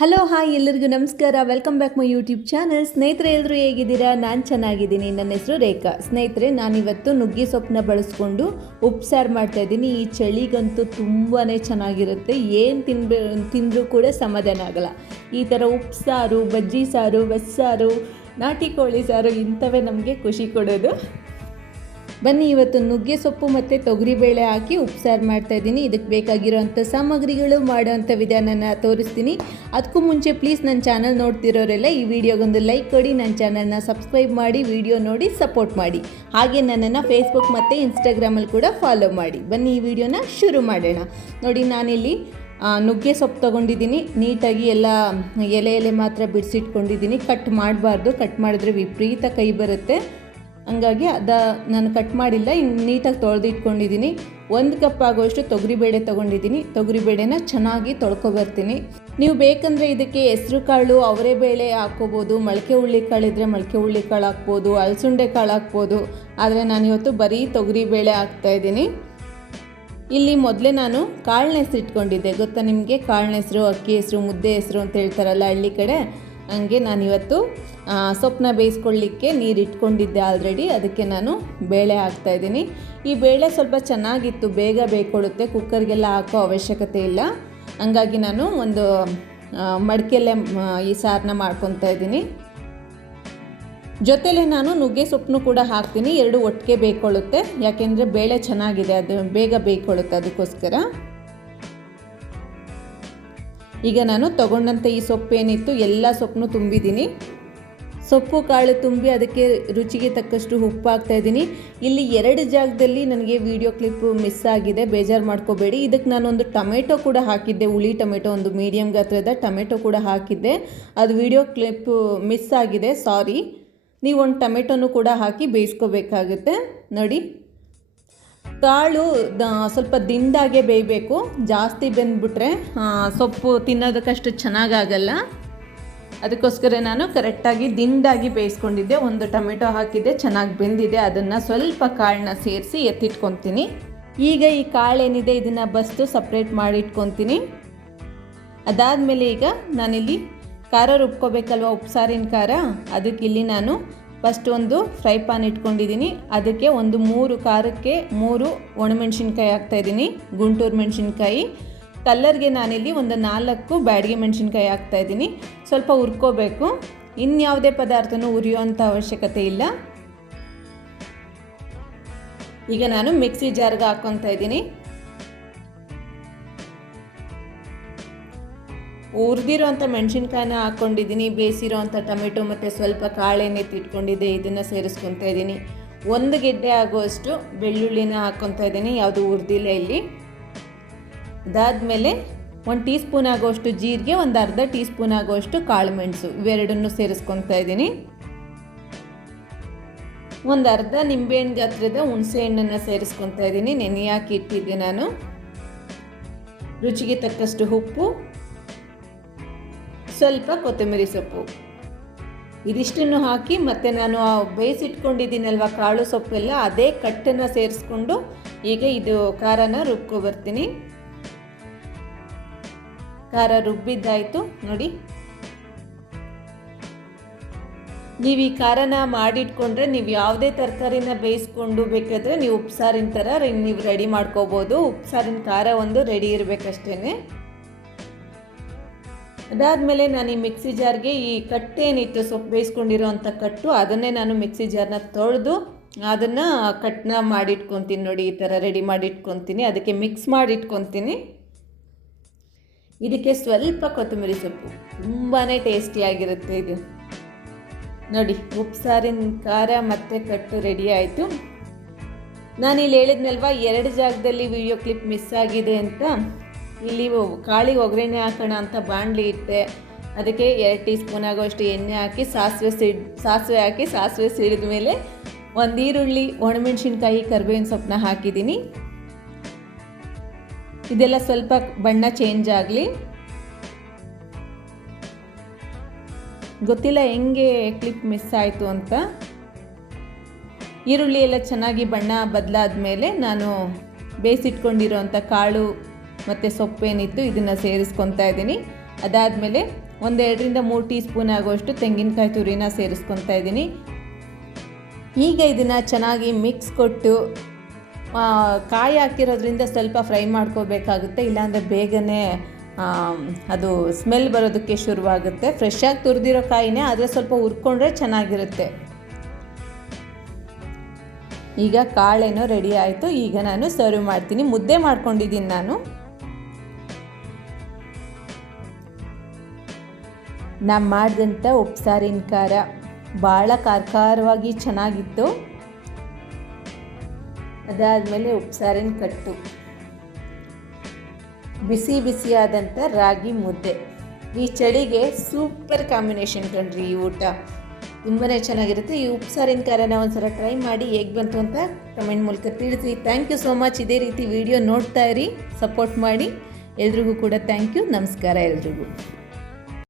Hello hi ಎಲ್ಲರಿಗೂ ನಮಸ್ಕಾರ. Welcome back my YouTube channel ಸ್ನೇಹಿತರೆ ಎಲ್ಲರೂ ಹೇಗಿದ್ದೀರಾ? ನಾನು ಚೆನ್ನಾಗಿದ್ದೀನಿ. ನನ್ನ ಹೆಸರು ರೇಖಾ. ಸ್ನೇಹಿತರೆ, ನಾನಿವತ್ತು ನುಗ್ಗೆ ಸೊಪ್ಪನ್ನ ಬಳಸ್ಕೊಂಡು ಉಪ್ಸಾರು ಮಾಡ್ತಾ ಇದ್ದೀನಿ. ಈ ಚಳಿಗಂತೂ ತುಂಬಾ ಚೆನ್ನಾಗಿರುತ್ತೆ. ಏನು ತಿನ್ಬೇ, ತಿಂದರೂ ಕೂಡ ಸಮಾಧಾನ ಆಗಲ್ಲ. ಈ ಥರ ಉಪ್ಸಾರು, ಬಜ್ಜಿ ಸಾರು, ಬಸ್ಸಾರು, ನಾಟಿ ಕೋಳಿ ಸಾರು ಇಂಥವೇ ನಮಗೆ ಖುಷಿ ಕೊಡೋದು. ಬನ್ನಿ, ಇವತ್ತು ನುಗ್ಗೆ ಸೊಪ್ಪು ಮತ್ತು ತೊಗರಿಬೇಳೆ ಹಾಕಿ ಉಪ್ಸಾರು ಮಾಡ್ತಾ ಇದ್ದೀನಿ. ಇದಕ್ಕೆ ಬೇಕಾಗಿರೋವಂಥ ಸಾಮಗ್ರಿಗಳು ಮಾಡೋವಂಥ ವಿಧಾನನ ತೋರಿಸ್ತೀನಿ. ಅದಕ್ಕೂ ಮುಂಚೆ ಪ್ಲೀಸ್ ನನ್ನ ಚಾನಲ್ ನೋಡ್ತಿರೋರೆಲ್ಲ ಈ ವಿಡಿಯೋಗೊಂದು ಲೈಕ್ ಕೊಡಿ ನನ್ನ ಚಾನಲ್ನ ಸಬ್ಸ್ಕ್ರೈಬ್ ಮಾಡಿ ವಿಡಿಯೋ ನೋಡಿ ಸಪೋರ್ಟ್ ಮಾಡಿ. ಹಾಗೆ ನನ್ನನ್ನು ಫೇಸ್ಬುಕ್ ಮತ್ತು ಇನ್ಸ್ಟಾಗ್ರಾಮಲ್ಲಿ ಕೂಡ ಫಾಲೋ ಮಾಡಿ. ಬನ್ನಿ, ಈ ವಿಡಿಯೋನ ಶುರು ಮಾಡೋಣ. ನೋಡಿ, ನಾನಿಲ್ಲಿ ನುಗ್ಗೆ ಸೊಪ್ಪು ತೊಗೊಂಡಿದ್ದೀನಿ. ನೀಟಾಗಿ ಎಲ್ಲ ಎಲೆ ಎಲೆ ಮಾತ್ರ ಬಿಡಿಸಿಟ್ಕೊಂಡಿದ್ದೀನಿ. ಕಟ್ ಮಾಡಬಾರ್ದು. ಕಟ್ ಮಾಡಿದ್ರೆ ವಿಪರೀತ ಕೈ ಬರುತ್ತೆ. ಹಂಗಾಗಿ ಅದ ನಾನು ಕಟ್ ಮಾಡಿಲ್ಲ ಇನ್ನು ನೀಟಾಗಿ ತೊಳೆದಿಟ್ಕೊಂಡಿದ್ದೀನಿ ಒಂದು ಕಪ್ ಆಗೋಷ್ಟು ತೊಗರಿಬೇಳೆ ತೊಗೊಂಡಿದ್ದೀನಿ ತೊಗರಿಬೇಳೆನ ಚೆನ್ನಾಗಿ ತೊಳ್ಕೊಬರ್ತೀನಿ ನೀವು ಬೇಕಂದರೆ ಇದಕ್ಕೆ ಹೆಸ್ರು ಕಾಳು, ಅವರೇ ಬೇಳೆ ಹಾಕ್ಕೋಬೋದು ಮೊಳಕೆ ಹುಳ್ಳಿ ಕಾಳು ಇದ್ದರೆ ಮೊಳಕೆ ಹುಳ್ಳಿ ಕಾಳು ಹಾಕ್ಬೋದು, ಅಲಸುಂಡೆ ಕಾಳು ಹಾಕ್ಬೋದು. ಆದರೆ ನಾನಿವತ್ತು ಬರೀ ತೊಗರಿಬೇಳೆ ಹಾಕ್ತಾಯಿದ್ದೀನಿ ಇಲ್ಲಿ ಮೊದಲೇ ನಾನು ಕಾಳಿನ ಹೆಸರು ಇಟ್ಕೊಂಡಿದ್ದೆ. ಗೊತ್ತಾ ನಿಮಗೆ? ಕಾಳಿನ ಹೆಸರು ಅಕ್ಕಿ ಹೆಸರು, ಮುದ್ದೆ ಹೆಸರು ಅಂತ ಹೇಳ್ತಾರಲ್ಲ ಹಳ್ಳಿ ಕಡೆ? ಹಂಗೆ ನಾನಿವತ್ತು ಸೊಪ್ಪನ್ನ ಬೇಯಿಸ್ಕೊಳ್ಳಿಕ್ಕೆ ನೀರು ಇಟ್ಕೊಂಡಿದ್ದೆ ಆಲ್ರೆಡಿ ಅದಕ್ಕೆ ನಾನು ಬೇಳೆ ಹಾಕ್ತಾಯಿದ್ದೀನಿ ಈ ಬೇಳೆ ಸ್ವಲ್ಪ ಚೆನ್ನಾಗಿತ್ತು, ಬೇಗ ಬೇಯ್ಕೊಳ್ಳುತ್ತೆ ಕುಕ್ಕರ್ಗೆಲ್ಲ ಹಾಕೋ ಅವಶ್ಯಕತೆ ಇಲ್ಲ. ಹಂಗಾಗಿ ನಾನು ಒಂದು ಮಡಿಕೆಲೆ ಈ ಸಾರನ್ನ ಮಾಡ್ಕೊತಾ ಇದ್ದೀನಿ. ಜೊತೆಲೆ ನಾನು ನುಗ್ಗೆ ಸೊಪ್ಪನ್ನು ಕೂಡ ಹಾಕ್ತೀನಿ. ಎರಡು ಒಟ್ಟಿಗೆ ಬೇಯ್ಕೊಳ್ಳುತ್ತೆ ಯಾಕೆಂದರೆ ಬೇಳೆ ಚೆನ್ನಾಗಿದೆ, ಅದು ಬೇಗ ಬೇಯ್ಕೊಳ್ಳುತ್ತೆ ಅದಕ್ಕೋಸ್ಕರ. ಈಗ ನಾನು ತಗೊಂಡಂಥ ಈ ಸೊಪ್ಪು ಏನಿತ್ತು, ಎಲ್ಲ ಸೊಪ್ಪನ್ನು ತುಂಬಿದ್ದೀನಿ. ಸೊಪ್ಪು ಕಾಳು ತುಂಬಿ ಅದಕ್ಕೆ ರುಚಿಗೆ ತಕ್ಕಷ್ಟು ಉಪ್ಪು ಹಾಕ್ತಾ ಇದ್ದೀನಿ. ಇಲ್ಲಿ ಎರಡು ಜಾಗದಲ್ಲಿ ನನಗೆ ವಿಡಿಯೋ ಕ್ಲಿಪ್ ಮಿಸ್ ಆಗಿದೆ, ಬೇಜಾರು ಮಾಡ್ಕೋಬೇಡಿ. ಇದಕ್ಕೆ ನಾನೊಂದು ಟೊಮೆಟೊ ಕೂಡ ಹಾಕಿದ್ದೆ, ಹುಳಿ ಟೊಮೆಟೊ, ಒಂದು ಮೀಡಿಯಮ್ ಗಾತ್ರದ ಟೊಮೆಟೊ ಕೂಡ ಹಾಕಿದ್ದೆ. ಅದು ವಿಡಿಯೋ ಕ್ಲಿಪ್ ಮಿಸ್ ಆಗಿದೆ, ಸಾರಿ. ನೀವು ಒಂದು ಟೊಮೆಟೊನು ಕೂಡ ಹಾಕಿ ಬೇಯಿಸ್ಕೋಬೇಕಾಗುತ್ತೆ. ನೋಡಿ. ಕಾಳು ಸ್ವಲ್ಪ ದಿಂಡಾಗೆ ಬೇಯಬೇಕು. ಜಾಸ್ತಿ ಬೆಂದ್ಬಿಟ್ರೆ ಸೊಪ್ಪು ತಿನ್ನೋದಕ್ಕಷ್ಟು ಚೆನ್ನಾಗಾಗಲ್ಲ. ಅದಕ್ಕೋಸ್ಕರ ನಾನು ಕರೆಕ್ಟಾಗಿ ದಿಂಡಾಗಿ ಬೇಯಿಸ್ಕೊಂಡಿದ್ದೆ. ಒಂದು ಟೊಮೆಟೊ ಹಾಕಿದ್ದೆ, ಚೆನ್ನಾಗಿ ಬೆಂದಿದೆ. ಅದನ್ನು ಸ್ವಲ್ಪ ಕಾಳನ್ನ ಸೇರಿಸಿ ಎತ್ತಿಟ್ಕೊತೀನಿ. ಈಗ ಈ ಕಾಳೇನಿದೆ ಇದನ್ನು ಬಸ್ತು ಸಪ್ರೇಟ್ ಮಾಡಿ ಇಟ್ಕೊತೀನಿ ಅದಾದಮೇಲೆ ಈಗ ನಾನಿಲ್ಲಿ ಖಾರ ರುಬ್ಕೋಬೇಕಲ್ವ ಉಪ್ಸಾರಿನ ಖಾರ? ಅದಕ್ಕೆ ಇಲ್ಲಿ ನಾನು ಫಸ್ಟ್ ಒಂದು ಫ್ರೈ ಪಾನ್ ಇಟ್ಕೊಂಡಿದ್ದೀನಿ ಅದಕ್ಕೆ ಒಂದು ಮೂರು ಖಾರಕ್ಕೆ ಮೂರು ಒಣಮೆಣ್ಸಿನ್ಕಾಯಿ ಹಾಕ್ತಾಯಿದ್ದೀನಿ ಗುಂಟೂರು ಮೆಣಸಿನ್ಕಾಯಿ. ಕಲ್ಲರ್ಗೆ ನಾನಿಲ್ಲಿ ಒಂದು ನಾಲ್ಕು ಬ್ಯಾಡಿಗೆ ಮೆಣಸಿನ್ಕಾಯಿ ಹಾಕ್ತಾಯಿದ್ದೀನಿ ಸ್ವಲ್ಪ ಹುರ್ಕೋಬೇಕು. ಇನ್ಯಾವುದೇ ಪದಾರ್ಥನೂ ಉರಿಯುವಂಥ ಅವಶ್ಯಕತೆ ಇಲ್ಲ. ಈಗ ನಾನು ಮಿಕ್ಸಿ ಜಾರ್ಗೆ ಹಾಕ್ಕೊತಾ ಇದ್ದೀನಿ. ಹುರಿದಿರೋಂಥ ಮೆಣಸಿನ್ಕಾಯಿನ ಹಾಕ್ಕೊಂಡಿದ್ದೀನಿ ಬೇಯಿಸಿರೋಂಥ ಟೊಮೆಟೊ ಮತ್ತು ಸ್ವಲ್ಪ ಕಾಳೆಣ್ಣೆ ತಿಟ್ಕೊಂಡಿದ್ದೆ ಇದನ್ನು ಸೇರಿಸ್ಕೊತಾ ಇದ್ದೀನಿ. ಒಂದು ಗೆಡ್ಡೆ ಆಗುವಷ್ಟು ಬೆಳ್ಳುಳ್ಳಿನ ಹಾಕ್ಕೊತಾ ಇದ್ದೀನಿ, ಯಾವುದು ಹುರಿದಿಲ್ಲ ಇಲ್ಲಿ. ಅದಾದಮೇಲೆ ಒಂದು ಟೀ ಸ್ಪೂನ್ ಆಗೋಷ್ಟು ಜೀರಿಗೆ, ಒಂದು ಅರ್ಧ ಟೀ ಸ್ಪೂನ್ ಆಗೋಷ್ಟು ಕಾಳು ಮೆಣಸು ಇವೆರಡನ್ನು ಸೇರಿಸ್ಕೊತಾ ಇದ್ದೀನಿ. ಒಂದು ಅರ್ಧ ನಿಂಬೆಹಣ್ಣು ಗಾತ್ರದ ಹುಣಸೆ ಹಣ್ಣನ್ನು ಸೇರಿಸ್ಕೊತಾ ಇದ್ದೀನಿ ನೆನೆ ಇಟ್ಟಿದ್ದೆ ನಾನು. ರುಚಿಗೆ ತಕ್ಕಷ್ಟು ಉಪ್ಪು. ಸ್ವಲ್ಪ ಕೊತ್ತಂಬರಿ ಸೊಪ್ಪು. ಇದಿಷ್ಟನ್ನು ಹಾಕಿ ಮತ್ತೆ ನಾನು ಬೇಯಿಸಿಟ್ಕೊಂಡಿದ್ದೀನಲ್ವ ಕಾಳು ಸೊಪ್ಪೆಲ್ಲ ಅದೇ ಕಟ್ಟನ್ನು ಸೇರಿಸ್ಕೊಂಡು ಈಗ ಇದು ಖಾರನ ರುಬ್ಕೊ ಬರ್ತೀನಿ. ಖಾರ ರುಬ್ಬಿದ್ದಾಯಿತು, ನೋಡಿ. ನೀವು ಈ ಖಾರನ ಮಾಡಿಟ್ಕೊಂಡ್ರೆ ನೀವು ಯಾವುದೇ ತರಕಾರಿನ ಬೇಯಿಸ್ಕೊಂಡು ಬೇಕಾದರೆ ನೀವು ಉಪ್ಸಾರಿನ ಥರ ನೀವು ರೆಡಿ ಮಾಡ್ಕೋಬೋದು. ಉಪ್ಸಾರಿನ ಖಾರ ಒಂದು ರೆಡಿ ಇರಬೇಕಷ್ಟೇ ಅದಾದಮೇಲೆ ನಾನು ಈ ಮಿಕ್ಸಿ ಜಾರ್ಗೆ ಈ ಕಟ್ಟೇನಿತ್ತು ಸೊಪ್ಪು ಬೇಯಿಸ್ಕೊಂಡಿರೋ ಅಂಥ ಕಟ್ಟು ಅದನ್ನೇ ನಾನು ಮಿಕ್ಸಿ ಜಾರ್ನ ತೊಳೆದು ಅದನ್ನು ಕಟ್ನ ಮಾಡಿಟ್ಕೊತೀನಿ ನೋಡಿ, ಈ ಥರ ರೆಡಿ ಮಾಡಿಟ್ಕೊತೀನಿ. ಅದಕ್ಕೆ ಮಿಕ್ಸ್ ಮಾಡಿಟ್ಕೊತೀನಿ. ಇದಕ್ಕೆ ಸ್ವಲ್ಪ ಕೊತ್ತಂಬರಿ ಸೊಪ್ಪು. ತುಂಬಾ ಟೇಸ್ಟಿಯಾಗಿರುತ್ತೆ ಇದು. ನೋಡಿ, ಉಪ್ಸಾರಿನ, ಖಾರ ಮತ್ತು ಕಟ್ಟು ರೆಡಿ ಆಯಿತು. ನಾನಿಲ್ಲಿ ಹೇಳಿದ್ನಲ್ವ, ಎರಡು ಜಾಗದಲ್ಲಿ ವಿಡಿಯೋ ಕ್ಲಿಪ್ ಮಿಸ್ ಆಗಿದೆ ಅಂತ. ಇಲ್ಲಿ ಕಾಳಿಗೆ ಒಗ್ಗರಣೆ ಹಾಕೋಣ ಅಂತ ಬಾಣಲಿ ಇಟ್ಟೆ. ಅದಕ್ಕೆ ಎರಡು ಟೀ ಸ್ಪೂನ್ ಆಗೋಷ್ಟು ಎಣ್ಣೆ ಹಾಕಿ, ಸಾಸಿವೆ ಸಿಡ್, ಸಾಸಿವೆ ಹಾಕಿ, ಸಾಸಿವೆ ಸಿಡಿದ ಮೇಲೆ ಒಂದು ಈರುಳ್ಳಿ, ಒಣಮೆಣ್ಸಿನ್ಕಾಯಿ, ಕರಿಬೇವಿನ ಸೊಪ್ಪನ್ನ ಹಾಕಿದ್ದೀನಿ. ಇದೆಲ್ಲ ಸ್ವಲ್ಪ ಬಣ್ಣ ಚೇಂಜ್ ಆಗಲಿ. ಗೊತ್ತಿಲ್ಲ ಹೆಂಗೆ ಕ್ಲಿಪ್ ಮಿಸ್ ಆಯಿತು ಅಂತ. ಈರುಳ್ಳಿ ಎಲ್ಲ ಚೆನ್ನಾಗಿ ಬಣ್ಣ ಬದಲಾದ ಮೇಲೆ ನಾನು ಬೇಯಿಸಿಟ್ಕೊಂಡಿರೋಂಥ ಕಾಳು ಮತ್ತು ಸೊಪ್ಪೇನಿತ್ತು ಇದನ್ನು ಸೇರಿಸ್ಕೊತಾ ಇದ್ದೀನಿ. ಅದಾದಮೇಲೆ ಒಂದೆರಡರಿಂದ ಮೂರು ಟೀ ಸ್ಪೂನ್ ಆಗುವಷ್ಟು ತೆಂಗಿನಕಾಯಿ ತುರಿನ ಸೇರಿಸ್ಕೊತಾ ಇದ್ದೀನಿ. ಈಗ ಇದನ್ನು ಚೆನ್ನಾಗಿ ಮಿಕ್ಸ್ ಕೊಟ್ಟು ಕಾಯಿ ಹಾಕಿರೋದ್ರಿಂದ ಸ್ವಲ್ಪ ಫ್ರೈ ಮಾಡ್ಕೋಬೇಕಾಗುತ್ತೆ, ಇಲ್ಲಾಂದರೆ ಬೇಗನೆ ಅದು ಸ್ಮೆಲ್ ಬರೋದಕ್ಕೆ ಶುರುವಾಗುತ್ತೆ. ಫ್ರೆಶ್ಶಾಗಿ ತುರಿದಿರೋ ಕಾಯಿನೇ ಆದರೆ ಸ್ವಲ್ಪ ಹುರ್ಕೊಂಡ್ರೆ ಚೆನ್ನಾಗಿರುತ್ತೆ. ಈಗ ಕಾಳೇನೋ ರೆಡಿ ಆಯಿತು, ಈಗ ನಾನು ಸರ್ವ್ ಮಾಡ್ತೀನಿ. ಮುದ್ದೆ ಮಾಡ್ಕೊಂಡಿದ್ದೀನಿ ನಾನು. ನಾ ಮಾಡಿದಂಥ ಉಪ್ಸಾರಿನ ಖಾರ ಭಾಳ ಕಾರ್ಕಾರವಾಗಿ ಚೆನ್ನಾಗಿತ್ತು. ಅದಾದಮೇಲೆ ಉಪ್ಸಾರಿನ ಕಟ್ಟು. ಬಿಸಿ ಬಿಸಿಯಾದಂಥ ರಾಗಿ ಮುದ್ದೆ. ಈ ಚಳಿಗೆ ಸೂಪರ್ ಕಾಂಬಿನೇಷನ್ ಕಣ್ರಿ ಈ ಊಟ. ತುಂಬಾ ಚೆನ್ನಾಗಿರುತ್ತೆ. ಈ ಉಪ್ಸಾರಿನ ಖಾರನ ಒಂದ್ಸಲ ಟ್ರೈ ಮಾಡಿ ಹೇಗೆ ಬಂತು ಅಂತ ಕಮೆಂಟ್ ಮೂಲಕ ತಿಳಿಸಿ. ಥ್ಯಾಂಕ್ ಯು ಸೋ ಮಚ್ ಇದೇ ರೀತಿ ವಿಡಿಯೋ ನೋಡ್ತಾ ಇರಿ ಸಪೋರ್ಟ್ ಮಾಡಿ. ಎಲ್ರಿಗೂ ಕೂಡ ಥ್ಯಾಂಕ್ ಯು ನಮಸ್ಕಾರ ಎಲ್ರಿಗೂ.